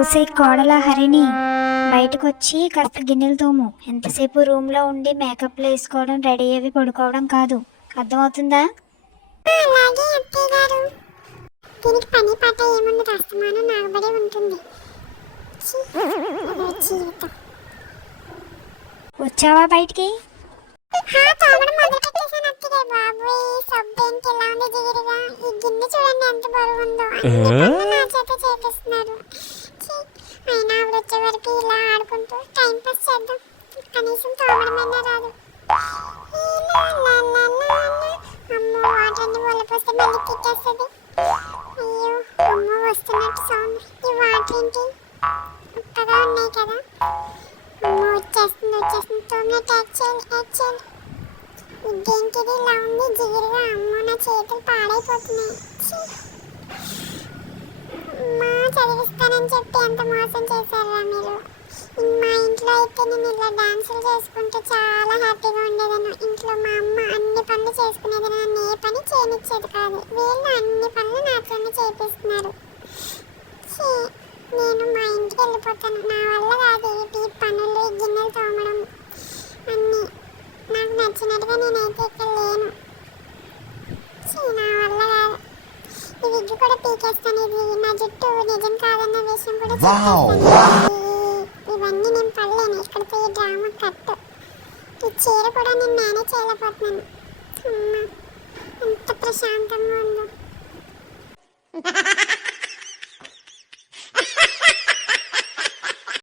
ఒసే కోడలా హరిణి, బయటకు వచ్చి కాస్త గిన్నెలు తోము. ఎంతసేపు రూమ్లో ఉండి మేకప్లు వేసుకోవడం, రెడీ అయ్యి పడుకోవడం కాదు, అర్థమవుతుందా? అలాగే అత్తయ్య గారు. దీనికి పని పాట ఏముంది, అస్తమానం నాగబడి ఉంటుంది. జీవితం. వచ్చావా బయటికి? తోమడం మొదలుపెట్టేసాను అత్తయ్య. బాబు ఈ సబ్బు ఏంటి ఎలా ఉంది జిగిరిగా. ఈ గిన్నె చూడండి ఎంత బరువు ఉందో. నా చేత చేపిస్తున్నారు. అయినా ఆవిడ వచ్చే వరకు ఇలా ఆడుకుంటూ టైం పాస్ చేద్దాం. కనీసం తోమడమైనా రాదు. అమ్మో వాటర్ని వల్లపోస్తే మళ్ళీ తిట్టేస్తుంది. అయ్యో అమ్మో వస్తున్నట్టు సౌండ్. ఈ వాటర్ ఏంటి ఉప్పగా ఉన్నాయి కదా. అమ్మో వచ్చేస్తుంది తోమలో యాడ్ చేయాలి. ఇదేంటిది ఇలా ఉంది జిగిరిగా. అమ్మో నా చేతులు పాడైపోతున్నాయి. మా చదివిస్తానని చెప్పి ఎంత మోసం చేశారా మీరు. మా ఇంట్లో అయితే నేను ఇలా డాన్సులు చేసుకుంటూ చాలా హ్యాపీగా ఉండేదాన్ని. ఇంట్లో మా అమ్మ అన్ని పనులు చేసుకునేది, నన్ను ఏ పని చేయనిచ్చేది కాదు. వీళ్ళు అన్ని పనులు నాతోనే చేపిస్తున్నారు. నేను మా ఇంటికి వెళ్ళిపోతాను. నా వల్ల కాదు ఈ పనులు, ఈ గిన్నెలు తోమడం అన్నీ. నాకు నచ్చినట్టుగా నేనైతే ఇక్కడ లేను. నా వల్ల కాదు. ఈ విగ్గు కూడా పీకేస్తాను. ఇది నా జుట్టు నిజం కాదన్న విషయం కూడా చెప్పేస్తాను. ఇవన్నీ నేను పడలేను. ఇక్కడ పోయి డ్రామా కట్టు. ఈ చీర కూడా నేను మేనేజ్ చేయలేకపోతున్నాను. అమ్మ ఎంత ప్రశాంతంగా ఉందో.